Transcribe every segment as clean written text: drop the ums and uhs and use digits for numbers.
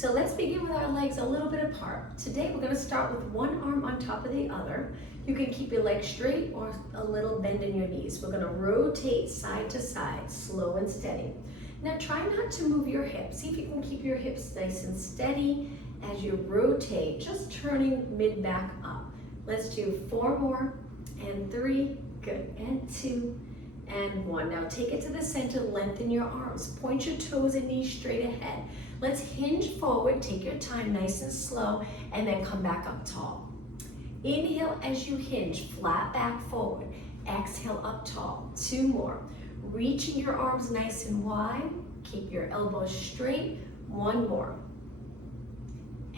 So let's begin with our legs a little bit apart. Today we're going to start with one arm on top of the other. You can keep your legs straight or a little bend in your knees. We're going to rotate side to side, slow and steady. Now try not to move your hips. See if you can keep your hips nice and steady as you rotate, just turning mid-back up. Let's do 4 more, and 3, good, and 2, and 1. Now take it to the center, lengthen your arms. Point your toes and knees straight ahead. Let's hinge forward, take your time nice and slow, and then come back up tall. Inhale as you hinge, flat back forward. Exhale up tall. 2 more. Reaching your arms nice and wide. Keep your elbows straight. 1 more.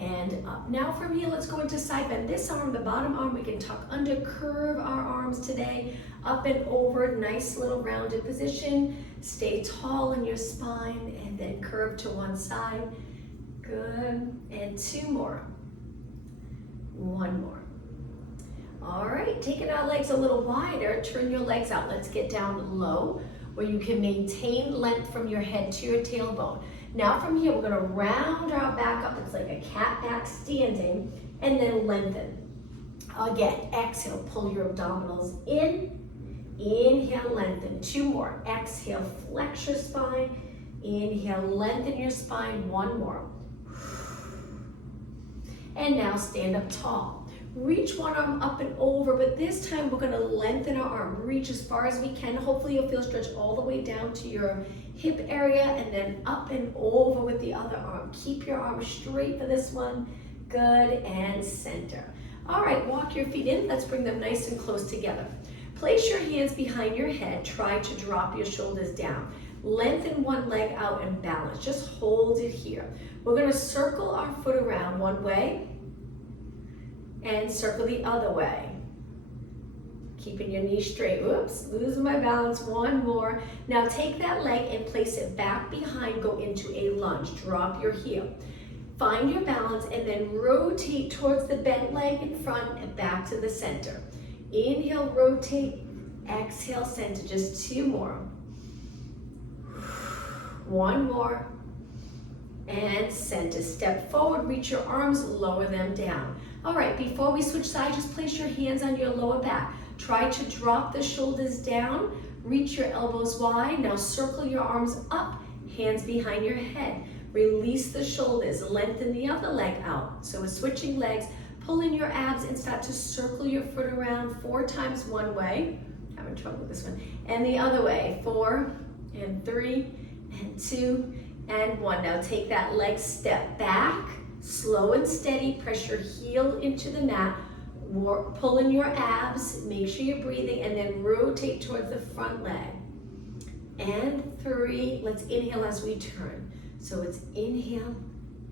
And up. Now from here, let's go into side bend. This arm, the bottom arm, we can tuck under, curve our arms today. Up and over, nice little rounded position. Stay tall in your spine and then curve to one side. Good. And 2 more. 1 more. All right, taking our legs a little wider, turn your legs out. Let's get down low where you can maintain length from your head to your tailbone. Now from here, we're gonna round our back up. It's like a cat back standing, and then lengthen. Again, exhale, pull your abdominals in. Inhale, lengthen. 2 more. Exhale, flex your spine. Inhale, lengthen your spine. 1 more. And now stand up tall. Reach one arm up and over, but this time we're gonna lengthen our arm. Reach as far as we can. Hopefully you'll feel stretch all the way down to your hip area and then up and over with the other arm. Keep your arm straight for this one. Good, and center. All right, walk your feet in. Let's bring them nice and close together. Place your hands behind your head. Try to drop your shoulders down. Lengthen one leg out and balance. Just hold it here. We're gonna circle our foot around one way and circle the other way. Keeping your knees straight. Oops, losing my balance. 1 more. Now take that leg and place it back behind. Go into a lunge. Drop your heel. Find your balance and then rotate towards the bent leg in front and back to the center. Inhale, rotate. Exhale, center. Just 2 more. 1 more. And center. Step forward, reach your arms, lower them down. All right, before we switch sides, just place your hands on your lower back. Try to drop the shoulders down, reach your elbows wide. Now circle your arms up, hands behind your head. Release the shoulders, lengthen the other leg out. So we're switching legs, pull in your abs and start to circle your foot around 4 times one way. Having trouble with this one. And the other way, 4 and 3 and 2 and 1. Now take that leg step back, slow and steady, press your heel into the mat, pull in your abs, make sure you're breathing, and then rotate towards the front leg. And 3, let's inhale as we turn. So it's inhale,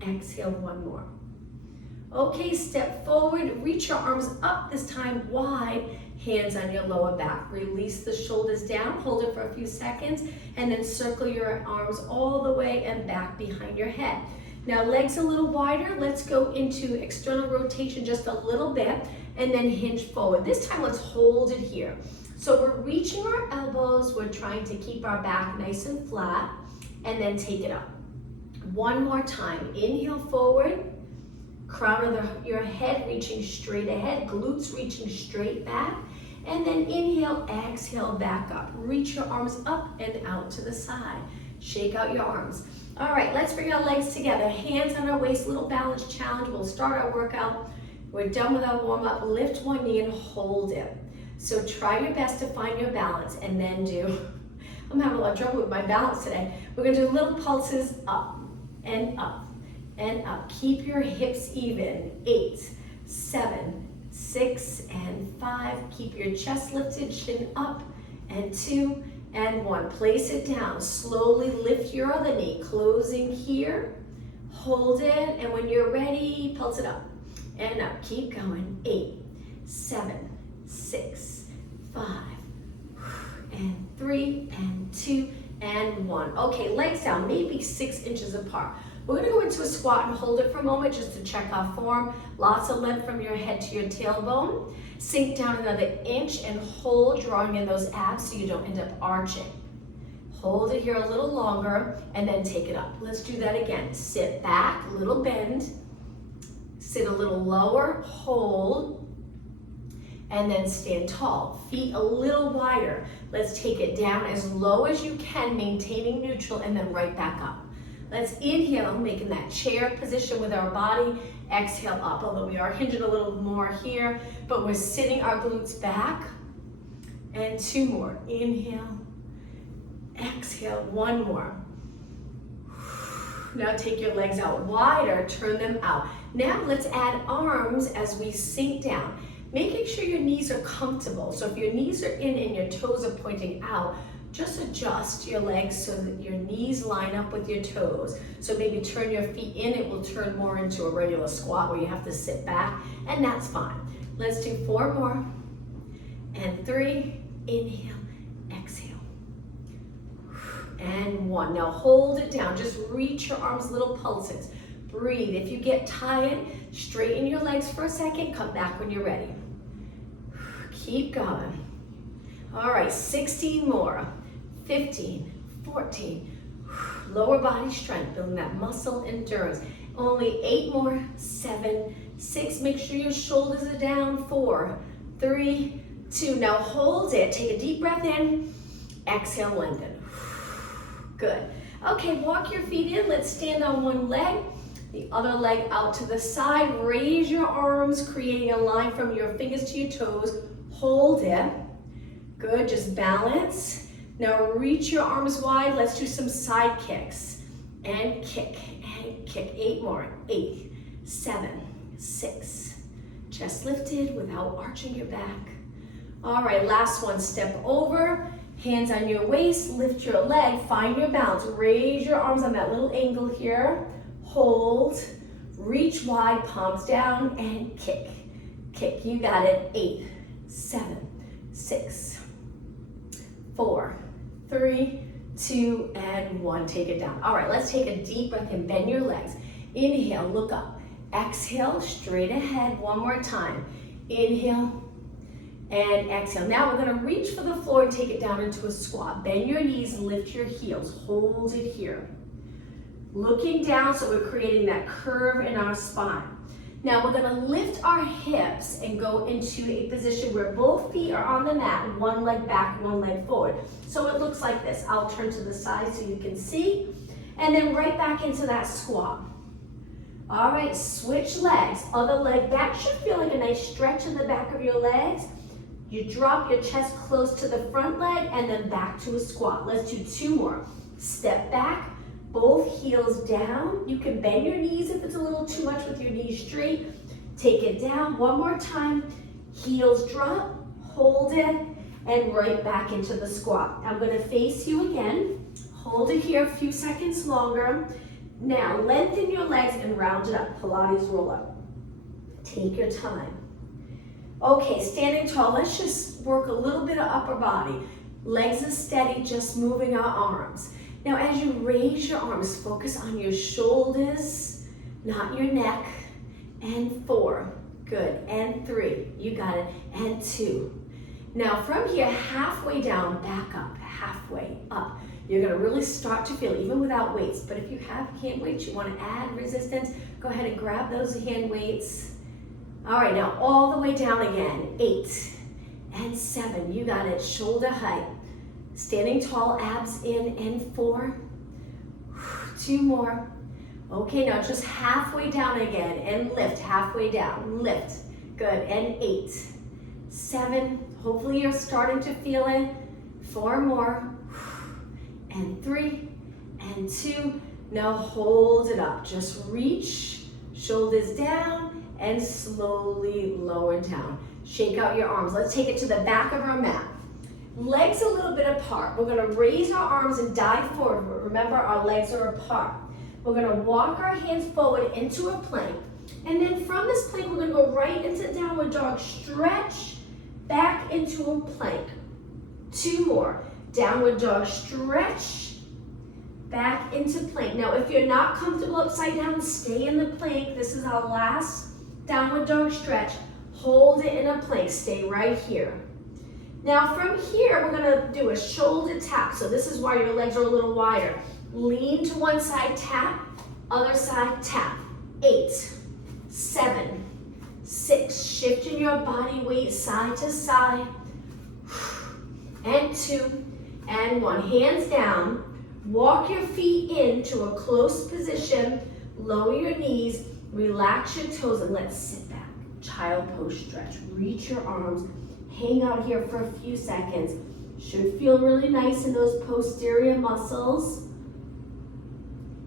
exhale, 1 more. Okay, step forward, reach your arms up, this time wide, hands on your lower back. Release the shoulders down, hold it for a few seconds, and then circle your arms all the way and back behind your head. Now legs a little wider, let's go into external rotation just a little bit and then hinge forward. This time let's hold it here. So we're reaching our elbows, we're trying to keep our back nice and flat and then take it up. 1 more time, inhale forward, crown of your head reaching straight ahead, glutes reaching straight back, and then inhale, exhale, back up. Reach your arms up and out to the side. Shake out your arms. All right, let's bring our legs together. Hands on our waist, little balance challenge. We'll start our workout. We're done with our warm up. Lift one knee and hold it. So try your best to find your balance and then I'm having a lot of trouble with my balance today. We're gonna do little pulses up and up and up. Keep your hips even. 8, 7, 6, and 5. Keep your chest lifted, chin up, and 2, and 1. Place it down. Slowly lift your other knee. Closing here. Hold it, and when you're ready, pulse it up and up. Keep going. 8, 7, 6, 5, and 3, and 2, and 1. Okay, legs down, maybe 6 inches apart. We're gonna go into a squat and hold it for a moment just to check our form. Lots of length from your head to your tailbone. Sink down another inch and hold, drawing in those abs so you don't end up arching. Hold it here a little longer and then take it up. Let's do that again. Sit back, little bend. Sit a little lower, hold, and then stand tall. Feet a little wider. Let's take it down as low as you can, maintaining neutral, and then right back up. Let's inhale, making that chair position with our body. Exhale up, although we are hinging a little more here, but we're sitting our glutes back. And 2 more. Inhale, exhale, 1 more. Now take your legs out wider, turn them out. Now let's add arms as we sink down, making sure your knees are comfortable. So if your knees are in and your toes are pointing out, just adjust your legs so that your knees line up with your toes. So maybe turn your feet in, it will turn more into a regular squat where you have to sit back, and that's fine. Let's do 4 more, and 3, inhale, exhale. And 1. Now hold it down. Just reach your arms, little pulses. Breathe. If you get tired, straighten your legs for a second. Come back when you're ready. Keep going. All right, 16 more. 15, 14. Lower body strength, building that muscle endurance. Only 8 more. 7, 6. Make sure your shoulders are down. 4, 3, 2. Now hold it. Take a deep breath in. Exhale, lengthen. Good. Okay, walk your feet in. Let's stand on one leg, the other leg out to the side. Raise your arms, creating a line from your fingers to your toes. Hold it. Good, just balance. Now reach your arms wide. Let's do some side kicks. And kick, and kick. 8 more. 8, 7, 6. Chest lifted without arching your back. All right, last one. Step over. Hands on your waist, lift your leg, find your balance. Raise your arms on that little angle here. Hold, reach wide, palms down, and kick. Kick, you got it. 8, 7, 6, 4, 3, 2, and 1. Take it down. All right, let's take a deep breath and bend your legs. Inhale, look up. Exhale, straight ahead. 1 more time. Inhale, and exhale. Now we're gonna reach for the floor and take it down into a squat. Bend your knees, lift your heels. Hold it here. Looking down, so we're creating that curve in our spine. Now we're gonna lift our hips and go into a position where both feet are on the mat, 1 leg back, 1 leg forward. So it looks like this. I'll turn to the side so you can see, and then right back into that squat. All right, switch legs. Other leg back. Should feel like a nice stretch in the back of your legs. You drop your chest close to the front leg and then back to a squat. Let's do 2 more. Step back, both heels down. You can bend your knees if it's a little too much with your knees straight. Take it down. 1 more time. Heels drop, hold it, and right back into the squat. I'm gonna face you again. Hold it here a few seconds longer. Now lengthen your legs and round it up. Pilates roll up. Take your time. Okay, standing tall, let's just work a little bit of upper body. Legs are steady, just moving our arms. Now as you raise your arms, focus on your shoulders, not your neck. And 4, good, and 3, you got it, and 2. Now from here, halfway down, back up, halfway up. You're gonna really start to feel, even without weights, but if you have hand weights, you wanna add resistance, go ahead and grab those hand weights. All right, now all the way down again. 8 and 7, you got it, shoulder height. Standing tall, abs in, and 4, 2 more. Okay, now just halfway down again, and lift, halfway down, lift. Good, and 8, 7, hopefully you're starting to feel it. 4 more, and 3, and 2. Now hold it up, just reach, shoulders down, and slowly lower down. Shake out your arms. Let's take it to the back of our mat. Legs a little bit apart. We're gonna raise our arms and dive forward. Remember, our legs are apart. We're gonna walk our hands forward into a plank. And then from this plank, we're gonna go right into downward dog. Stretch back into a plank. 2 more. Downward dog, stretch back into plank. Now, if you're not comfortable upside down, stay in the plank. This is our last downward dog stretch. Hold it in a plank, stay right here. Now from here, we're gonna do a shoulder tap. So this is why your legs are a little wider. Lean to one side, tap, other side, tap. 8, 7, 6, shifting your body weight side to side. And 2, and 1. Hands down. Walk your feet into a close position. Lower your knees, relax your toes, and let's sit back. Child pose stretch. Reach your arms. Hang out here for a few seconds. Should feel really nice in those posterior muscles.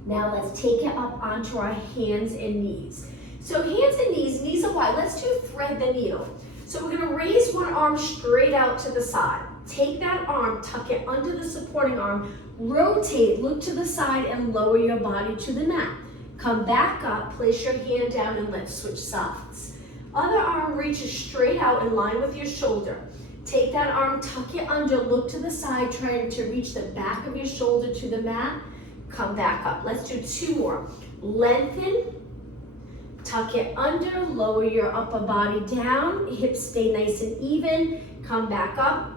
Now let's take it up onto our hands and knees. So hands and knees are wide. Let's do thread the needle. So we're gonna raise one arm straight out to the side. Take that arm, tuck it under the supporting arm, rotate, look to the side, and lower your body to the mat. Come back up, place your hand down, and let's switch sides. Other arm reaches straight out in line with your shoulder. Take that arm, tuck it under, look to the side, trying to reach the back of your shoulder to the mat. Come back up. Let's do 2 more. Lengthen, tuck it under, lower your upper body down, hips stay nice and even, come back up,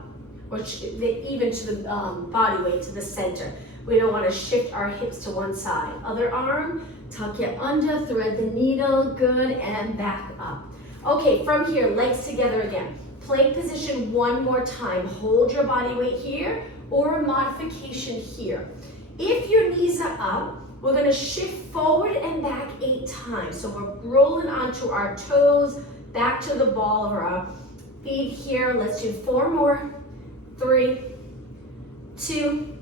or even to the body weight, to the center. We don't want to shift our hips to one side. Other arm, tuck it under, thread the needle, good, and back up. Okay, from here, legs together again. Plank position one more time. Hold your body weight here, or a modification here. If your knees are up, we're gonna shift forward and back 8 times. So we're rolling onto our toes, back to the ball of our feet here. Let's do 4 more. 3, 2,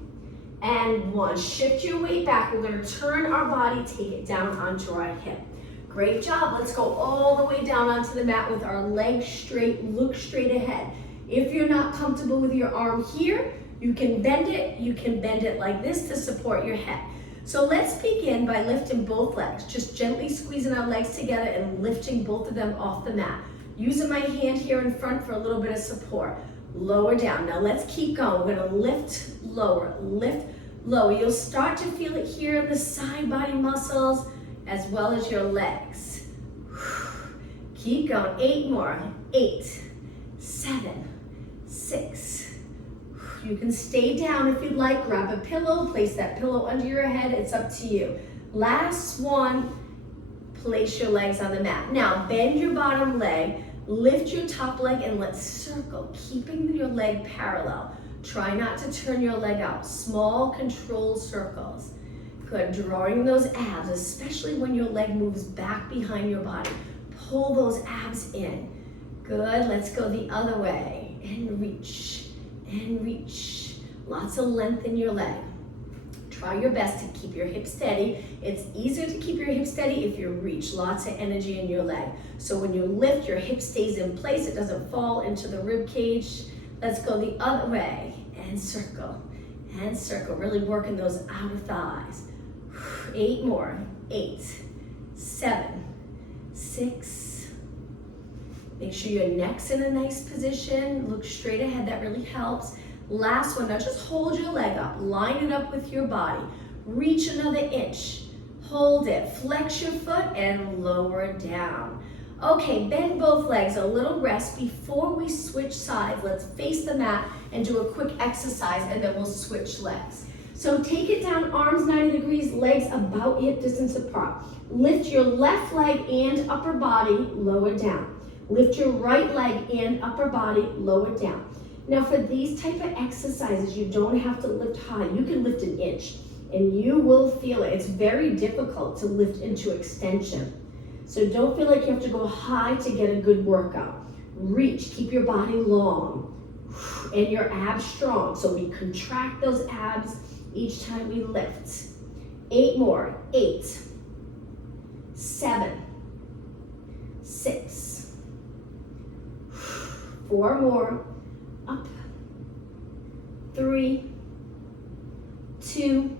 and 1. Shift your weight back. We're gonna turn our body, take it down onto our hip. Great job. Let's go all the way down onto the mat with our legs straight, look straight ahead. If you're not comfortable with your arm here, you can bend it. You can bend it like this to support your head. So let's begin by lifting both legs, just gently squeezing our legs together and lifting both of them off the mat. Using my hand here in front for a little bit of support. Lower down. Now let's keep going. We're gonna lift, lower, You'll start to feel it here in the side body muscles as well as your legs. Keep going. 8 more. 8, 7, 6. You can stay down if you'd like. Grab a pillow, place that pillow under your head. It's up to you. Last one, place your legs on the mat. Now bend your bottom leg, lift your top leg, and let's circle, keeping your leg parallel. Try not to turn your leg out. Small, controlled circles. Good, drawing those abs, especially when your leg moves back behind your body. Pull those abs in. Good, let's go the other way. And reach, and reach. Lots of length in your leg. Try your best to keep your hips steady. It's easier to keep your hips steady if you reach. Lots of energy in your leg. So when you lift, your hip stays in place. It doesn't fall into the rib cage. Let's go the other way and circle, really working those outer thighs. 8 more. 8, 7, 6. Make sure your neck's in a nice position. Look straight ahead, that really helps. Last one, now just hold your leg up. Line it up with your body. Reach another inch. Hold it, flex your foot and lower down. Okay, bend both legs, a little rest before we switch sides. Let's face the mat and do a quick exercise, and then we'll switch legs. So take it down, arms 90 degrees, legs about hip distance apart. Lift your left leg and upper body, lower down. Lift your right leg and upper body, lower down. Now for these type of exercises, you don't have to lift high. You can lift an inch and you will feel it. It's very difficult to lift into extension. So don't feel like you have to go high to get a good workout. Reach, keep your body long and your abs strong. So we contract those abs each time we lift. 8 more. 8, 7, 6, 4 more. Up. 3, 2,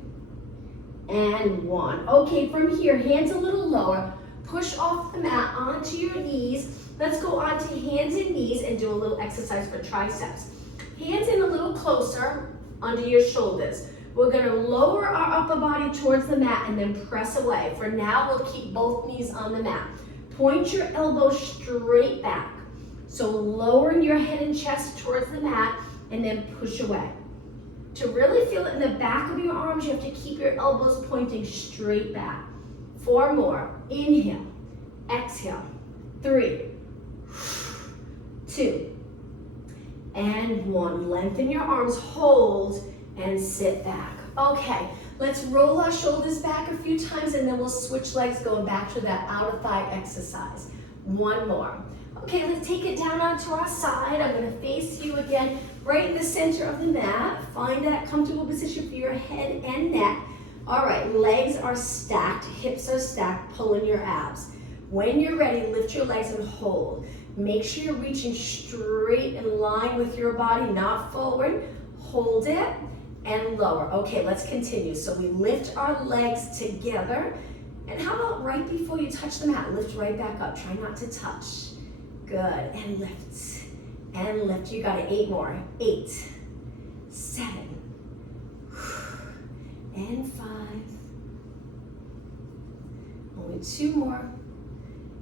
and 1. Okay, from here, hands a little lower. Push off the mat onto your knees. Let's go onto hands and knees and do a little exercise for triceps. Hands in a little closer under your shoulders. We're gonna lower our upper body towards the mat and then press away. For now, we'll keep both knees on the mat. Point your elbows straight back. So lowering your head and chest towards the mat and then push away. To really feel it in the back of your arms, you have to keep your elbows pointing straight back. 4 more. Inhale, exhale. 3, 2, and 1. Lengthen your arms, hold, and sit back. Okay, let's roll our shoulders back a few times and then we'll switch legs going back to that outer thigh exercise. 1 more. Okay, let's take it down onto our side. I'm gonna face you again, right in the center of the mat. Find that comfortable position for your head and neck. All right, legs are stacked, hips are stacked, pulling your abs. When you're ready, lift your legs and hold. Make sure you're reaching straight in line with your body, not forward. Hold it and lower. Okay, let's continue. So we lift our legs together. And how about right before you touch the mat, lift right back up. Try not to touch. Good, and lift, and lift. You got it, 8 more. 8, 7, and 5. Only 2 more,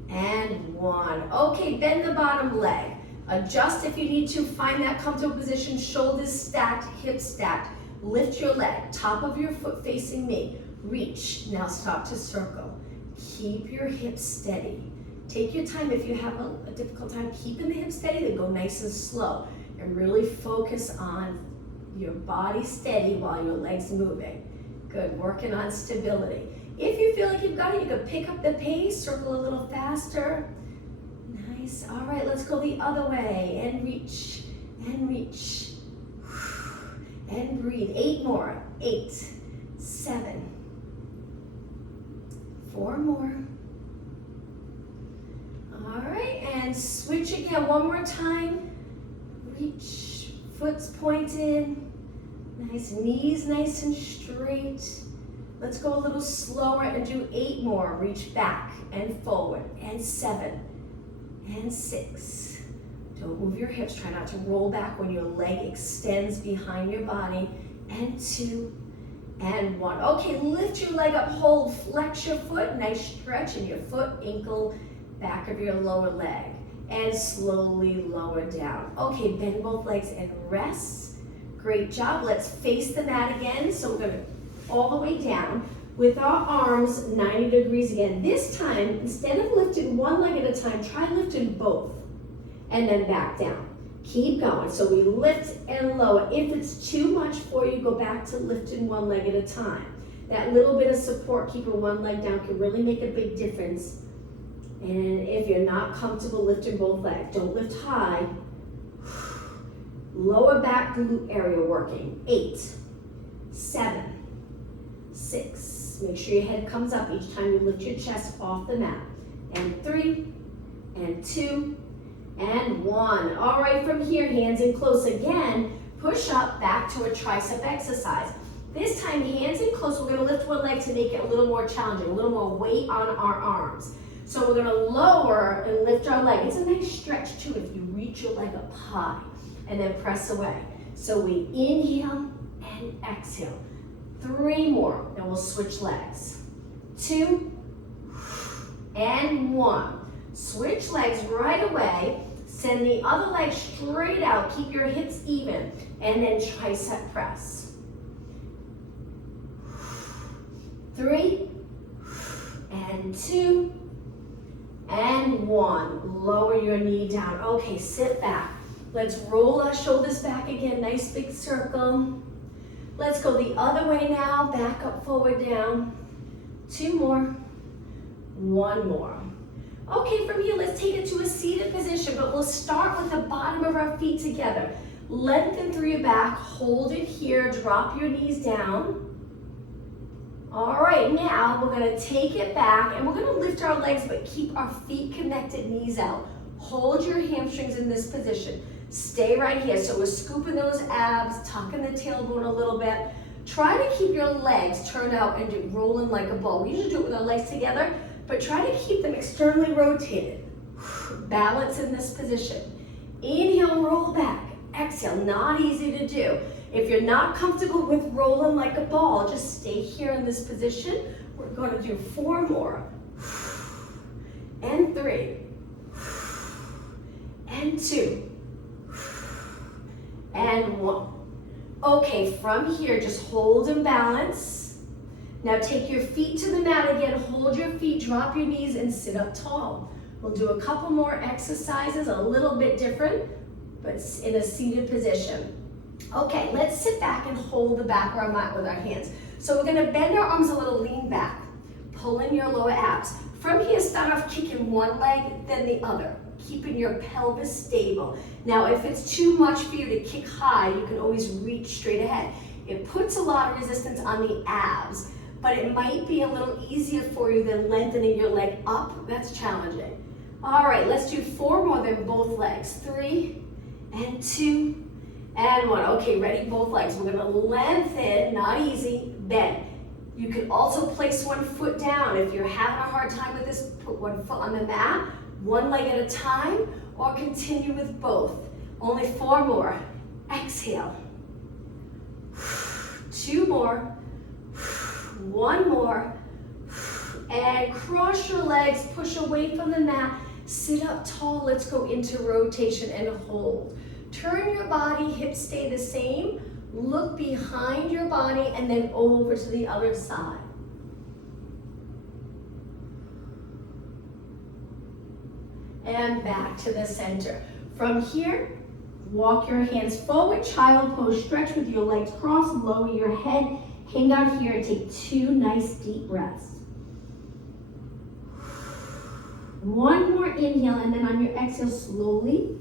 and 1. Okay, bend the bottom leg. Adjust if you need to. Find that comfortable position. Shoulders stacked, hips stacked. Lift your leg, top of your foot facing me. Reach, now start to circle. Keep your hips steady. Take your time. If you have a difficult time keeping the hips steady, then go nice and slow. And really focus on your body steady while your legs moving. Good, working on stability. If you feel like you've got it, you can pick up the pace, circle a little faster. Nice, all right, let's go the other way. And reach, and breathe. 8 more, 8, 7, 4 more. All right, and switch again, 1 more time. Reach, foot's pointed. Nice, knees nice and straight. Let's go a little slower and do 8 more. Reach back and forward, and 7, and 6. Don't move your hips, try not to roll back when your leg extends behind your body, and 2, and 1. Okay, lift your leg up, hold, flex your foot, nice stretch in your foot, ankle, back of your lower leg, and slowly lower down. Okay, bend both legs and rest. Great job. Let's face the mat again. So we're gonna all the way down with our arms 90 degrees again. This time, instead of lifting one leg at a time, try lifting both and then back down. Keep going. So we lift and lower. If it's too much for you, go back to lifting one leg at a time. That little bit of support, keeping one leg down, can really make a big difference. And if you're not comfortable lifting both legs, don't lift high. Lower back glute area working. 8, 7, 6. Make sure your head comes up each time you lift your chest off the mat. And 3, and 2, and 1. All right, from here, hands in close again. Push up back to a tricep exercise. This time, hands in close. We're gonna lift one leg to make it a little more challenging, a little more weight on our arms. So we're gonna lower and lift our leg. It's a nice stretch too if you reach your leg up high and then press away. So we inhale and exhale. 3 more, then we'll switch legs. 2, and 1. Switch legs right away. Send the other leg straight out. Keep your hips even. And then tricep press. 3, and 2, and 1. Lower your knee down. Okay, sit back. Let's roll our shoulders back again. Nice big circle. Let's go the other way now. Back up, forward, down. 2 more. 1 more. Okay, from here, let's take it to a seated position, but we'll start with the bottom of our feet together. Lengthen through your back. Hold it here. Drop your knees down. All right, now we're gonna take it back and we're gonna lift our legs, but keep our feet connected, knees out. Hold your hamstrings in this position. Stay right here. So we're scooping those abs, tucking the tailbone a little bit. Try to keep your legs turned out and rolling like a ball. We usually do it with our legs together, but try to keep them externally rotated. Balance in this position. Inhale, roll back. Exhale, not easy to do. If you're not comfortable with rolling like a ball, just stay here in this position. We're going to do 4 more. And 3. And and 2, and 1. Okay, from here, just hold and balance. Now take your feet to the mat again, hold your feet, drop your knees, and sit up tall. We'll do a couple more exercises, a little bit different, but in a seated position. Okay, let's sit back and hold the back of our mat with our hands. So we're gonna bend our arms a little, lean back, pull in your lower abs. From here, start off kicking one leg, then the other, keeping your pelvis stable. Now, if it's too much for you to kick high, you can always reach straight ahead. It puts a lot of resistance on the abs, but it might be a little easier for you than lengthening your leg up. That's challenging. All right, let's do 4 more than both legs. 3 and 2 and 1. Okay, ready, both legs. We're gonna lengthen, not easy, bend. You can also place one foot down. If you're having a hard time with this, put one foot on the mat, one leg at a time, or continue with both. Only 4 more. Exhale. 2 more. 1 more. And cross your legs, push away from the mat, sit up tall. Let's go into rotation and hold. Turn your body, hips stay the same. Look behind your body and then over to the other side. And back to the center. From here, walk your hands forward, child pose, stretch with your legs crossed, lower your head, hang out here and take 2 nice deep breaths. 1 more inhale, and then on your exhale, slowly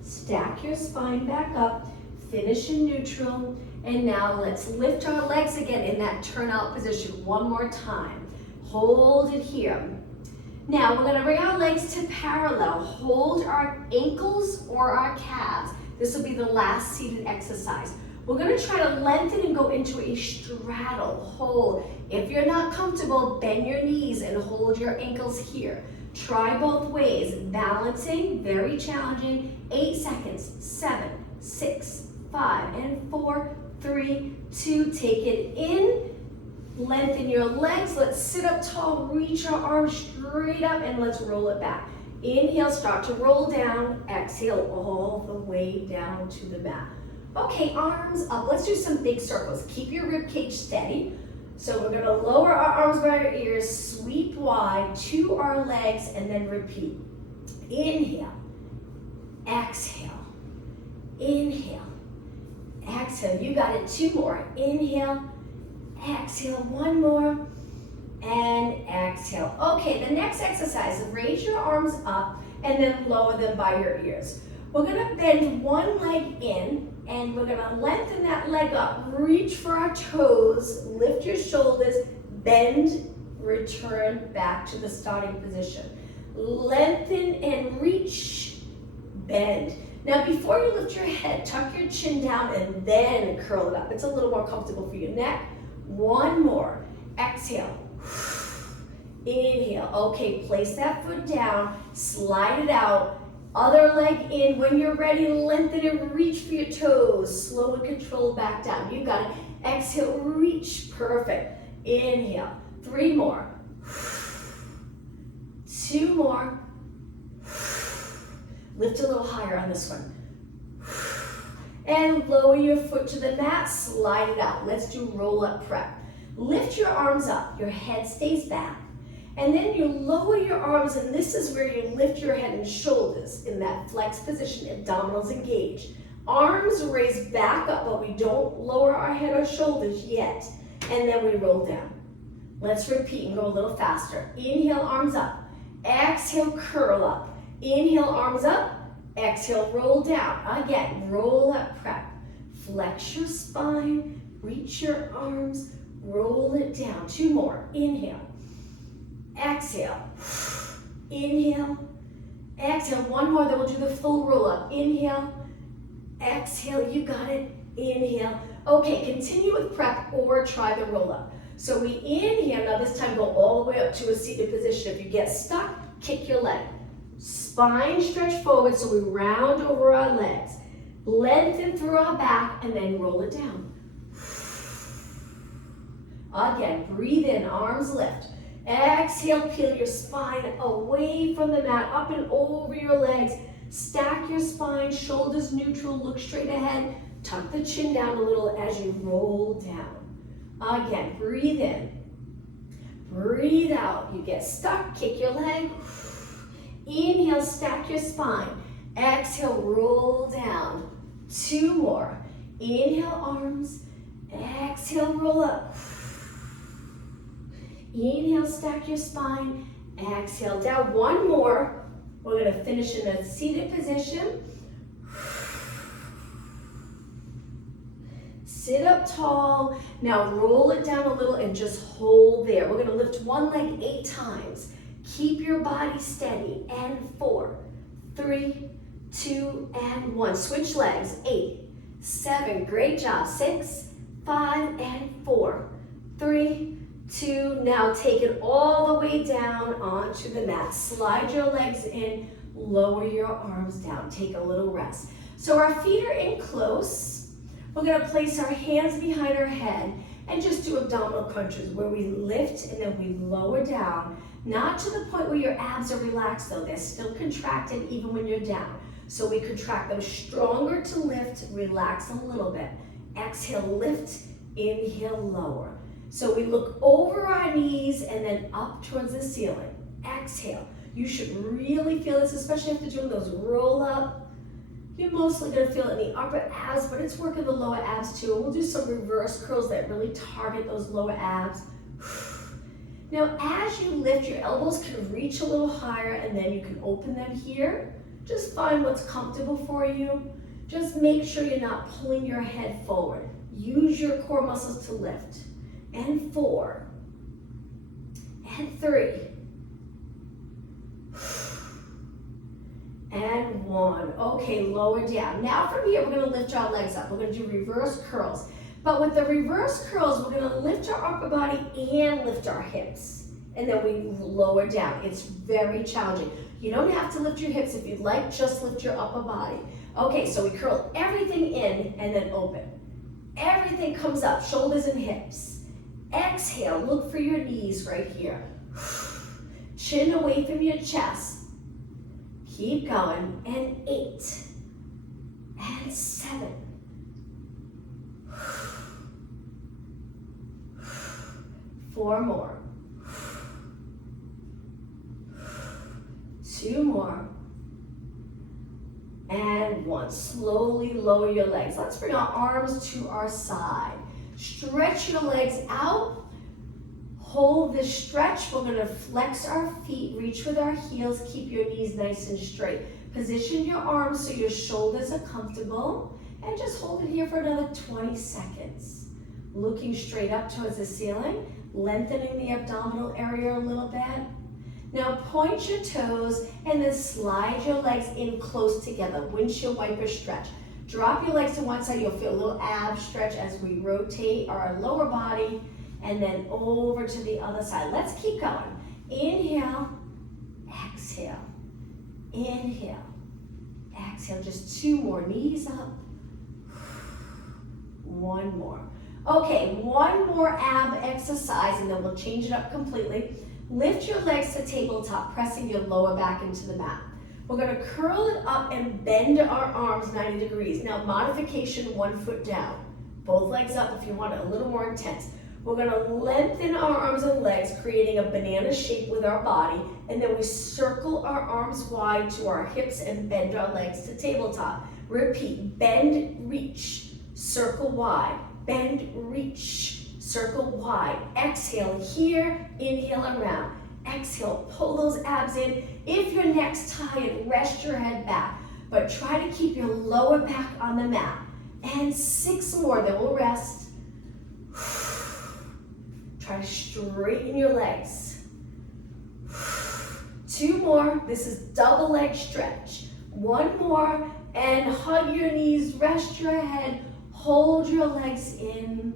stack your spine back up, finish in neutral, and now let's lift our legs again in that turnout position 1 more time. Hold it here. Now we're gonna bring our legs to parallel. Hold our ankles or our calves. This will be the last seated exercise. We're gonna try to lengthen and go into a straddle, hold. If you're not comfortable, bend your knees and hold your ankles here. Try both ways, balancing, very challenging. 8 seconds, 7, 6, 5, and 4, 3, 2, take it in. Lengthen your legs, let's sit up tall, reach our arms straight up, and let's roll it back. Inhale, start to roll down, exhale all the way down to the mat. Okay, arms up, let's do some big circles. Keep your rib cage steady. So we're gonna lower our arms by our ears, sweep wide to our legs, and then repeat. Inhale, exhale, inhale, exhale. You got it, 2 more. Inhale, exhale, 1 more, and exhale. Okay, the next exercise, raise your arms up and then lower them by your ears. We're gonna bend one leg in and we're gonna lengthen that leg up, reach for our toes, lift your shoulders, bend, return back to the starting position. Lengthen and reach, bend. Now before you lift your head, tuck your chin down and then curl it up. It's a little more comfortable for your neck. 1 more. Exhale. Inhale. Okay, place that foot down, slide it out. Other leg in. When you're ready, lengthen and reach for your toes. Slow and controlled back down. You got it. Exhale, reach. Perfect. Inhale. 3 more. 2 more. Lift a little higher on this one. And lower your foot to the mat, slide it out. Let's do roll up prep. Lift your arms up, your head stays back. And then you lower your arms, and this is where you lift your head and shoulders in that flex position, abdominals engaged. Arms raise back up, but we don't lower our head or shoulders yet. And then we roll down. Let's repeat and go a little faster. Inhale, arms up. Exhale, curl up. Inhale, arms up. Exhale, roll down. Again, roll up prep. Flex your spine, reach your arms, roll it down. 2 more. Inhale. Exhale. Inhale. Exhale. 1 more, then we'll do the full roll up. Inhale. Exhale. You got it. Inhale. Okay, continue with prep or try the roll up. So we inhale, now this time go all the way up to a seated position. If you get stuck, kick your leg. Spine stretch forward, so we round over our legs. Lengthen through our back and then roll it down. Again, breathe in, arms lift. Exhale, peel your spine away from the mat, up and over your legs. Stack your spine, shoulders neutral, look straight ahead. Tuck the chin down a little as you roll down. Again, breathe in. Breathe out. You get stuck, kick your leg. Inhale, stack your spine. Exhale, roll down. 2 more. Inhale, arms. Exhale, roll up. Inhale, stack your spine. Exhale, down. 1 more. We're going to finish in a seated position. Sit up tall. Now roll it down a little and just hold there. We're going to lift one leg 8 times. Keep your body steady. And 4, 3, 2, and 1. Switch legs. 8, 7. Great job. 6, 5, and 4, 3, 2. Now take it all the way down onto the mat. Slide your legs in. Lower your arms down. Take a little rest. So our feet are in close. We're going to place our hands behind our head and just do abdominal crunches where we lift and then we lower down. Not to the point where your abs are relaxed though. They're still contracted even when you're down. So we contract them stronger to lift, relax a little bit. Exhale, lift, inhale, lower. So we look over our knees and then up towards the ceiling. Exhale. You should really feel this, especially after doing those roll up. You're mostly going to feel it in the upper abs, but it's working the lower abs too. We'll do some reverse curls that really target those lower abs. Now, as you lift, your elbows can reach a little higher and then you can open them here. Just find what's comfortable for you. Just make sure you're not pulling your head forward. Use your core muscles to lift. And 4, and 3, and 1. Okay, lower down. Now from here, we're going to lift our legs up. We're going to do reverse curls. But with the reverse curls, we're going to lift our upper body and lift our hips. And then we lower down. It's very challenging. You don't have to lift your hips if you'd like, just lift your upper body. Okay, so we curl everything in and then open. Everything comes up, shoulders and hips. Exhale, look for your knees right here. Chin away from your chest. Keep going. And 8, and 7. 4 more. 2 more. And 1. Slowly lower your legs. Let's bring our arms to our side. Stretch your legs out. Hold this stretch. We're going to flex our feet, reach with our heels, keep your knees nice and straight. Position your arms so your shoulders are comfortable, and just hold it here for another 20 seconds. Looking straight up towards the ceiling, lengthening the abdominal area a little bit. Now point your toes and then slide your legs in close together. Windshield wiper stretch. Drop your legs to one side. You'll feel a little ab stretch as we rotate our lower body and then over to the other side. Let's keep going. Inhale, exhale, inhale, exhale. Just 2 more. Knees up. 1 more. Okay, 1 more ab exercise and then we'll change it up completely. Lift your legs to tabletop, pressing your lower back into the mat. We're going to curl it up and bend our arms 90 degrees. Now, modification, 1 foot down. Both legs up if you want it a little more intense. We're going to lengthen our arms and legs, creating a banana shape with our body, and then we circle our arms wide to our hips and bend our legs to tabletop. Repeat, bend, reach, circle wide, bend, reach, circle wide. Exhale here, inhale around. Exhale, pull those abs in. If your neck's tired, rest your head back, but try to keep your lower back on the mat. And 6 more, then we'll rest. Try to straighten your legs. 2 more, this is double leg stretch. 1 more, and hug your knees, rest your head, hold your legs in.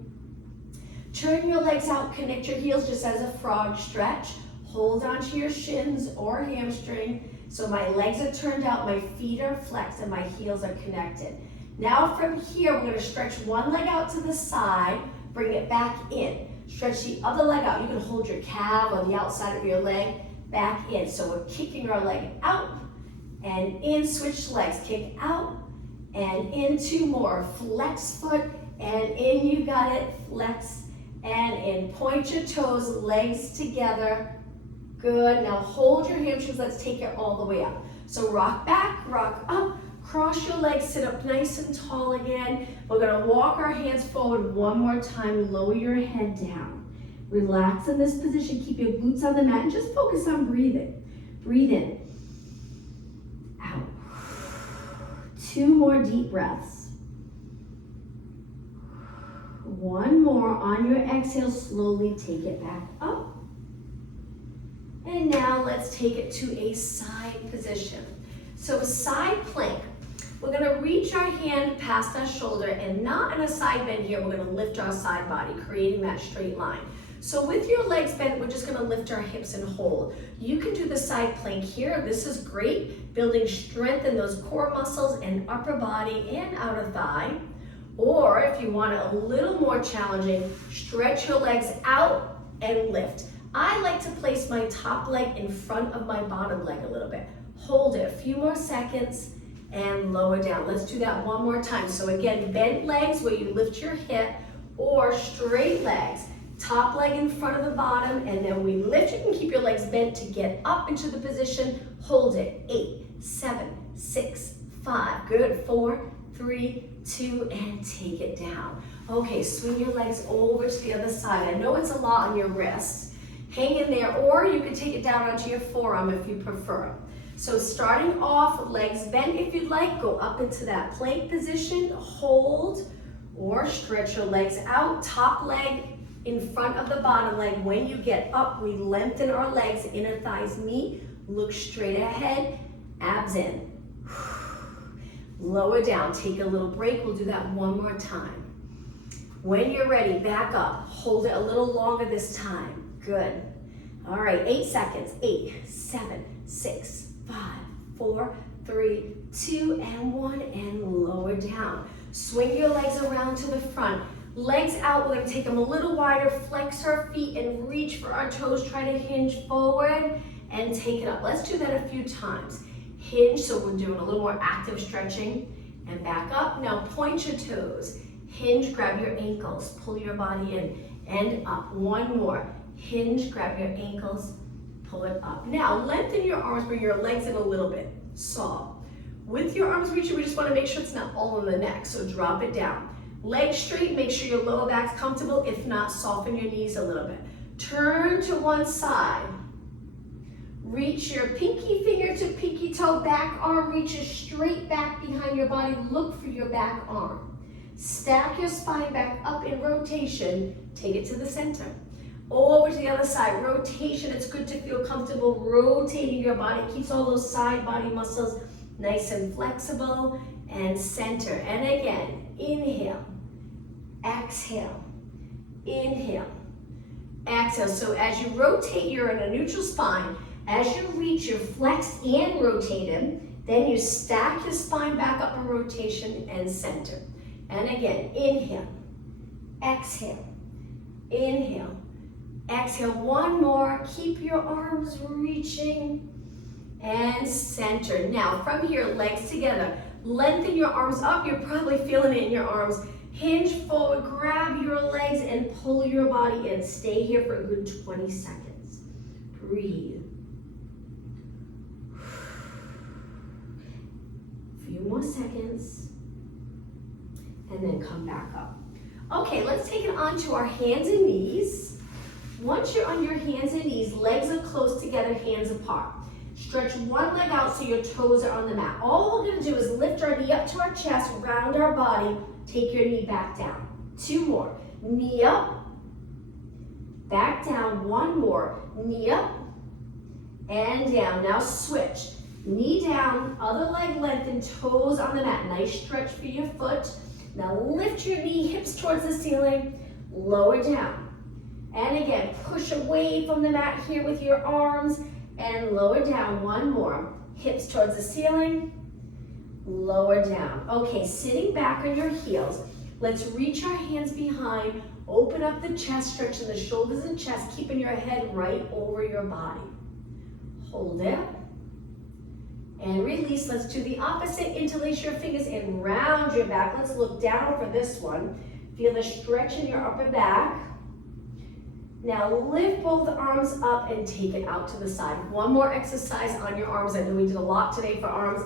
Turn your legs out, connect your heels just as a frog stretch. Hold onto your shins or hamstring. So my legs are turned out, my feet are flexed, and my heels are connected. Now from here, we're gonna stretch one leg out to the side, bring it back in. Stretch the other leg out. You can hold your calf or the outside of your leg back in. So we're kicking our leg out and in, switch legs, kick out, and in, 2 more, flex foot, and in, you got it, flex, and in, point your toes, legs together, good, now hold your hamstrings, let's take it all the way up. So rock back, rock up, cross your legs, sit up nice and tall again. We're gonna walk our hands forward one more time, lower your head down. Relax in this position, keep your boots on the mat, and just focus on breathing. Breathe in, out. 2 more deep breaths. 1 more, on your exhale, slowly take it back up. And now let's take it to a side position. So side plank. We're gonna reach our hand past our shoulder and not in a side bend here, we're gonna lift our side body, creating that straight line. So with your legs bent, we're just gonna lift our hips and hold. You can do the side plank here. This is great, building strength in those core muscles and upper body and outer thigh. Or if you want it a little more challenging, stretch your legs out and lift. I like to place my top leg in front of my bottom leg a little bit. Hold it a few more seconds and lower down. Let's do that one more time. So again, bent legs where you lift your hip, or straight legs. Top leg in front of the bottom, and then we lift. You can keep your legs bent to get up into the position. Hold it. 8, 7, 6, 5. Good. 4, 3, 2, and take it down. Okay, swing your legs over to the other side. I know it's a lot on your wrists. Hang in there, or you can take it down onto your forearm if you prefer. So starting off, legs bent if you'd like, go up into that plank position, hold, or stretch your legs out, top leg in front of the bottom leg. When you get up, we lengthen our legs, inner thighs meet, look straight ahead, abs in. Lower down, take a little break, we'll do that one more time. When you're ready, back up, hold it a little longer this time, good. All right, 8 seconds, 8, 7, 6, 5, 4, 3, 2, and 1, and lower down. Swing your legs around to the front. Legs out, we're gonna take them a little wider, flex our feet and reach for our toes, try to hinge forward and take it up. Let's do that a few times. Hinge, so we're doing a little more active stretching, and back up. Now point your toes. Hinge, grab your ankles, pull your body in, and up. One more. Hinge, grab your ankles, pull it up. Now lengthen your arms, bring your legs in a little bit, saw. With your arms reaching, we just wanna make sure it's not all in the neck, so drop it down. Legs straight, make sure your lower back's comfortable. If not, soften your knees a little bit. Turn to one side. Reach your pinky finger to pinky toe, back arm reaches straight back behind your body. Look for your back arm. Stack your spine back up in rotation. Take it to the center. Over to the other side, rotation. It's good to feel comfortable rotating your body. Keeps all those side body muscles nice and flexible, and center. And again, inhale, exhale, inhale, exhale. So as you rotate, you're in a neutral spine. As you reach, you're flexed and rotated. Then you stack your spine back up in rotation and center. And again, inhale, exhale, inhale, exhale. One more. Keep your arms reaching and center. Now from here, legs together. Lengthen your arms up. You're probably feeling it in your arms. Hinge forward, grab your legs and pull your body in. Stay here for a good 20 seconds. Breathe. Few more seconds. And then come back up. Okay, let's take it onto our hands and knees. Once you're on your hands and knees, legs are close together, hands apart. Stretch one leg out so your toes are on the mat. All we're gonna do is lift our knee up to our chest, round our body, take your knee back down. 2 more. Knee up, back down. 1 more. Knee up and down. Now switch. Knee down, other leg lengthened, toes on the mat. Nice stretch for your foot. Now lift your knee, hips towards the ceiling, lower down. And again, push away from the mat here with your arms and lower down. 1 more. Hips towards the ceiling, lower down. Okay, sitting back on your heels, let's reach our hands behind, open up the chest, stretching the shoulders and chest, keeping your head right over your body. Hold it. and release. Let's do the opposite. Interlace your fingers and round your back. Let's look down for this one. Feel the stretch in your upper back. Now lift both arms up and take it out to the side. One more exercise on your arms. I know we did a lot today for arms.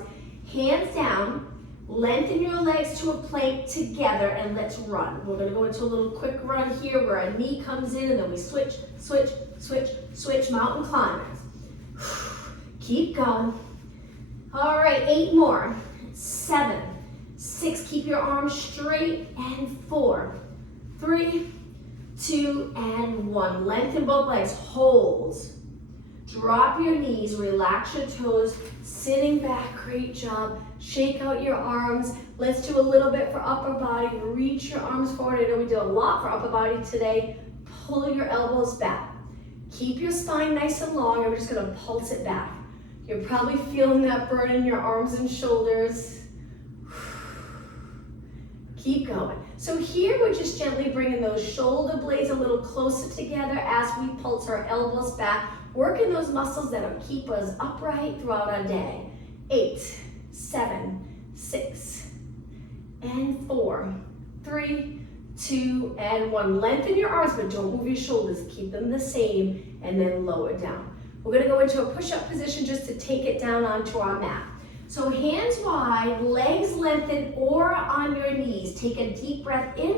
Hands down, lengthen your legs to a plank together, and let's run. We're gonna go into a little quick run here where a knee comes in and then we switch, switch, switch, switch, mountain climbers. Keep going. All right, 8 more. 7, 6, keep your arms straight, and 4, 3, 2, and 1. Lengthen both legs, hold. Drop your knees, relax your toes, sitting back, great job. Shake out your arms. Let's do a little bit for upper body. Reach your arms forward. I know we did a lot for upper body today. Pull your elbows back. Keep your spine nice and long, and we're just gonna pulse it back. You're probably feeling that burn in your arms and shoulders. Keep going. So here we're just gently bringing those shoulder blades a little closer together as we pulse our elbows back, working those muscles that'll keep us upright throughout our day. 8, 7, 6, and 4, 3, 2, and 1. Lengthen your arms, but don't move your shoulders. Keep them the same, and then lower down. We're gonna go into a push-up position just to take it down onto our mat. So hands wide, legs lengthened or on your knees. Take a deep breath in.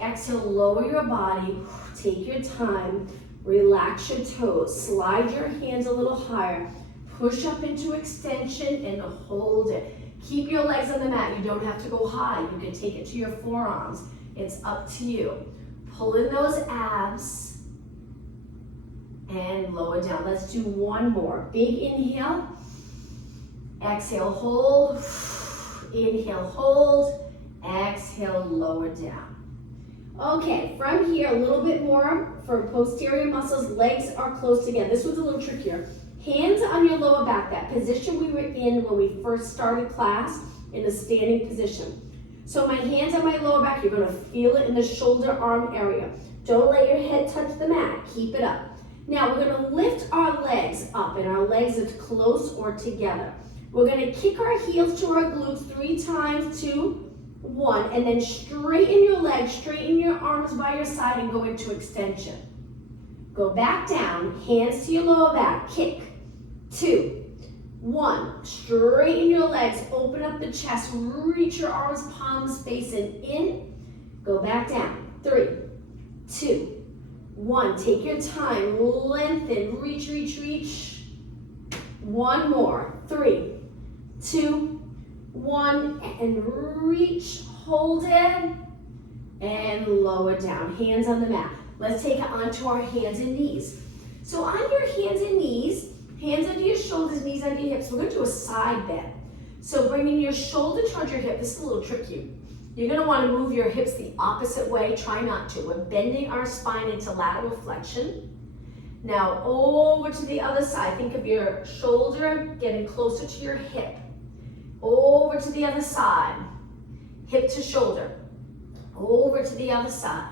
Exhale, lower your body. Take your time. Relax your toes. Slide your hands a little higher. Push up into extension and hold it. Keep your legs on the mat. You don't have to go high. You can take it to your forearms. It's up to you. Pull in those abs and lower down. Let's do one more. Big inhale. Exhale, hold. Inhale, hold. Exhale, lower down. Okay, from here, a little bit more for posterior muscles. Legs are close together. This one's a little trickier. Hands on your lower back, that position we were in when we first started class, in a standing position. So my hands on my lower back, you're gonna feel it in the shoulder arm area. Don't let your head touch the mat, keep it up. Now we're gonna lift our legs up, and our legs are close or together. We're gonna kick our heels to our glutes 3 times, 2, 1, and then straighten your legs, straighten your arms by your side and go into extension. Go back down, hands to your lower back, kick, 2, 1, straighten your legs, open up the chest, reach your arms, palms facing in, go back down, 3, 2, 1, take your time, lengthen, reach, reach, reach. One more, 3, 2, 1, and reach, hold it, and lower down. Hands on the mat. Let's take it onto our hands and knees. So on your hands and knees, hands under your shoulders, knees under your hips, we're going to do a side bend. So bringing your shoulder towards your hip, this is a little tricky. You're going to want to move your hips the opposite way. Try not to. We're bending our spine into lateral flexion. Now over to the other side. Think of your shoulder getting closer to your hip. Over to the other side. Hip to shoulder. Over to the other side.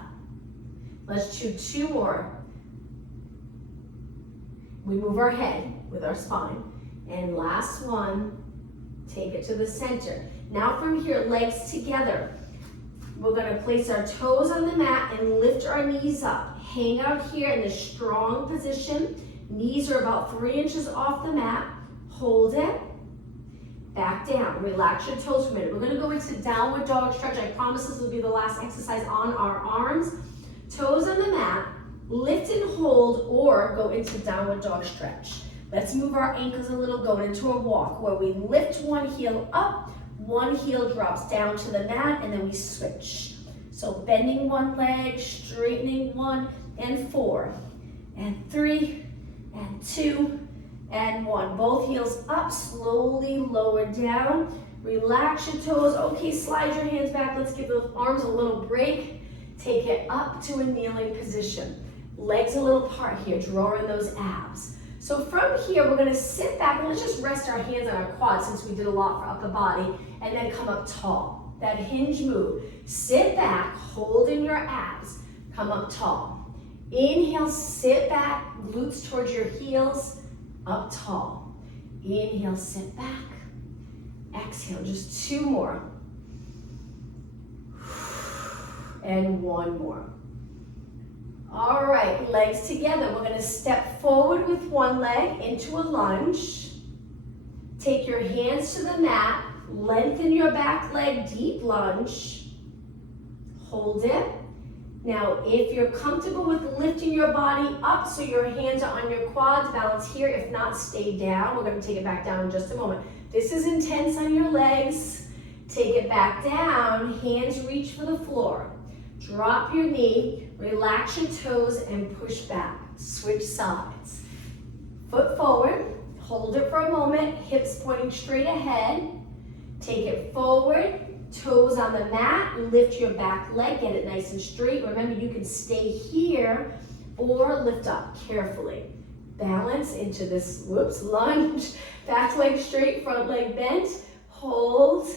Let's do 2 more. We move our head with our spine. And last one, take it to the center. Now from here, legs together. We're gonna place our toes on the mat and lift our knees up. Hang out here in this strong position. Knees are about 3 inches off the mat. Hold it. Back down. Relax your toes for a minute. We're gonna go into downward dog stretch. I promise this will be the last exercise on our arms. Toes on the mat. Lift and hold, or go into downward dog stretch. Let's move our ankles a little, go into a walk where we lift one heel up, one heel drops down to the mat, and then we switch. So bending one leg, straightening 1, and 4, and 3, and 2, and 1. Both heels up, slowly lower down. Relax your toes. Okay, slide your hands back. Let's give those arms a little break. Take it up to a kneeling position. Legs a little apart here, drawing those abs. So from here, we're gonna sit back and let's just rest our hands on our quads since we did a lot for upper body, and then come up tall. That hinge move. Sit back, holding your abs, come up tall. Inhale, sit back, glutes towards your heels, up tall. Inhale, sit back. Exhale, just 2 more. And 1 more. All right, legs together. We're gonna step forward with one leg into a lunge. Take your hands to the mat. Lengthen your back leg, deep lunge. Hold it. Now, if you're comfortable with lifting your body up so your hands are on your quads, balance here. If not, stay down. We're gonna take it back down in just a moment. This is intense on your legs. Take it back down. Hands reach for the floor. Drop your knee, relax your toes, and push back. Switch sides. Foot forward. Hold it for a moment. Hips pointing straight ahead. Take it forward. Toes on the mat, lift your back leg, get it nice and straight. Remember, you can stay here or lift up carefully. Balance into this, lunge. Back leg straight, front leg bent. Hold.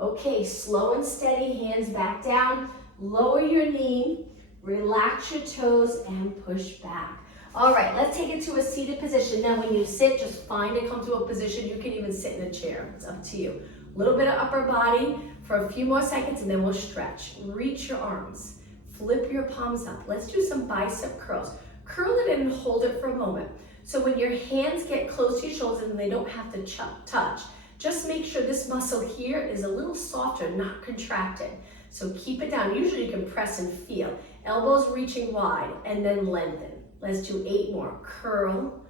Okay, slow and steady, hands back down. Lower your knee, relax your toes, and push back. All right, let's take it to a seated position. Now, when you sit, just find a comfortable position. You can even sit in a chair. It's up to you. Little bit of upper body for a few more seconds and then we'll stretch. Reach your arms, flip your palms up. Let's do some bicep curls. Curl it and hold it for a moment. So when your hands get close to your shoulders and they don't have to touch, just make sure this muscle here is a little softer, not contracted. So keep it down. Usually you can press and feel. Elbows reaching wide and then lengthen. Let's do 8 more. Curl,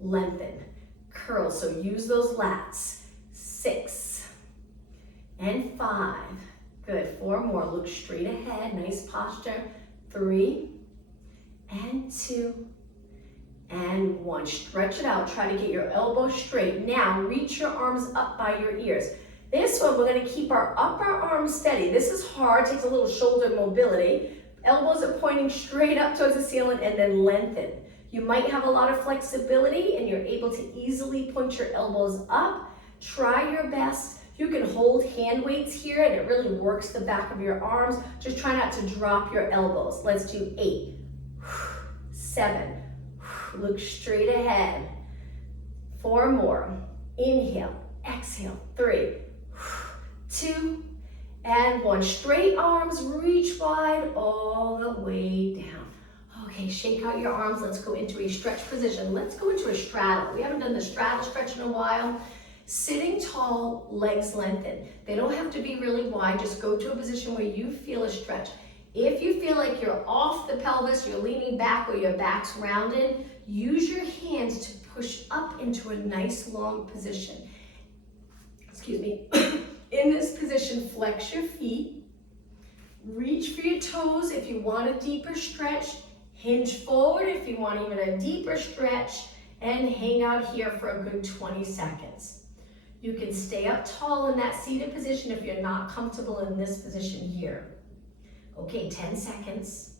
lengthen, curl. So use those lats. 6. And 5. Good. 4 more. Look straight ahead. Nice posture. 3. And 2. And 1. Stretch it out. Try to get your elbows straight. Now, reach your arms up by your ears. This one, we're going to keep our upper arms steady. This is hard. Takes a little shoulder mobility. Elbows are pointing straight up towards the ceiling and then lengthen. You might have a lot of flexibility and you're able to easily point your elbows up. Try your best. You can hold hand weights here and it really works the back of your arms. Just try not to drop your elbows. Let's do 8, 7, look straight ahead. 4 more. Inhale, exhale. 3, 2, and 1. Straight arms, reach wide all the way down. Okay, shake out your arms. Let's go into a stretch position. Let's go into a straddle. We haven't done the straddle stretch in a while. Sitting tall, legs lengthened. They don't have to be really wide. Just go to a position where you feel a stretch. If you feel like you're off the pelvis, you're leaning back or your back's rounded, use your hands to push up into a nice long position. Excuse me. In this position, flex your feet. Reach for your toes if you want a deeper stretch. Hinge forward if you want even a deeper stretch. And hang out here for a good 20 seconds. You can stay up tall in that seated position if you're not comfortable in this position here. Okay, 10 seconds.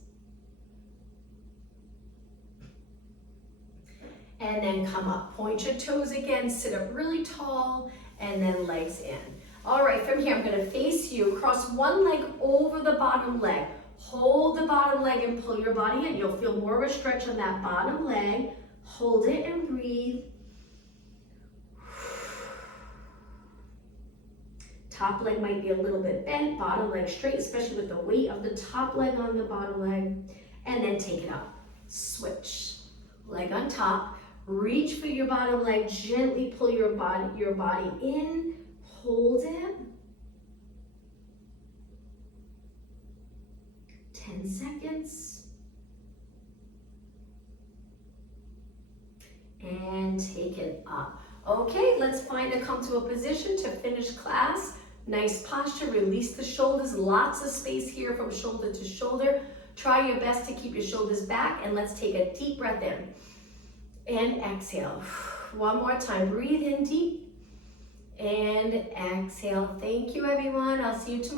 And then come up. Point your toes again, sit up really tall, and then legs in. All right, from here, I'm gonna face you. Cross one leg over the bottom leg. Hold the bottom leg and pull your body in. You'll feel more of a stretch on that bottom leg. Hold it and breathe. Top leg might be a little bit bent, bottom leg straight, especially with the weight of the top leg on the bottom leg. And then take it up. Switch. Leg on top. Reach for your bottom leg. Gently pull your body in. Hold it. 10 seconds. And take it up. Okay, let's find a comfortable position to finish class. Nice posture, release the shoulders, lots of space here from shoulder to shoulder. Try your best to keep your shoulders back and let's take a deep breath in. And exhale. One more time, breathe in deep and exhale. Thank you everyone, I'll see you tomorrow.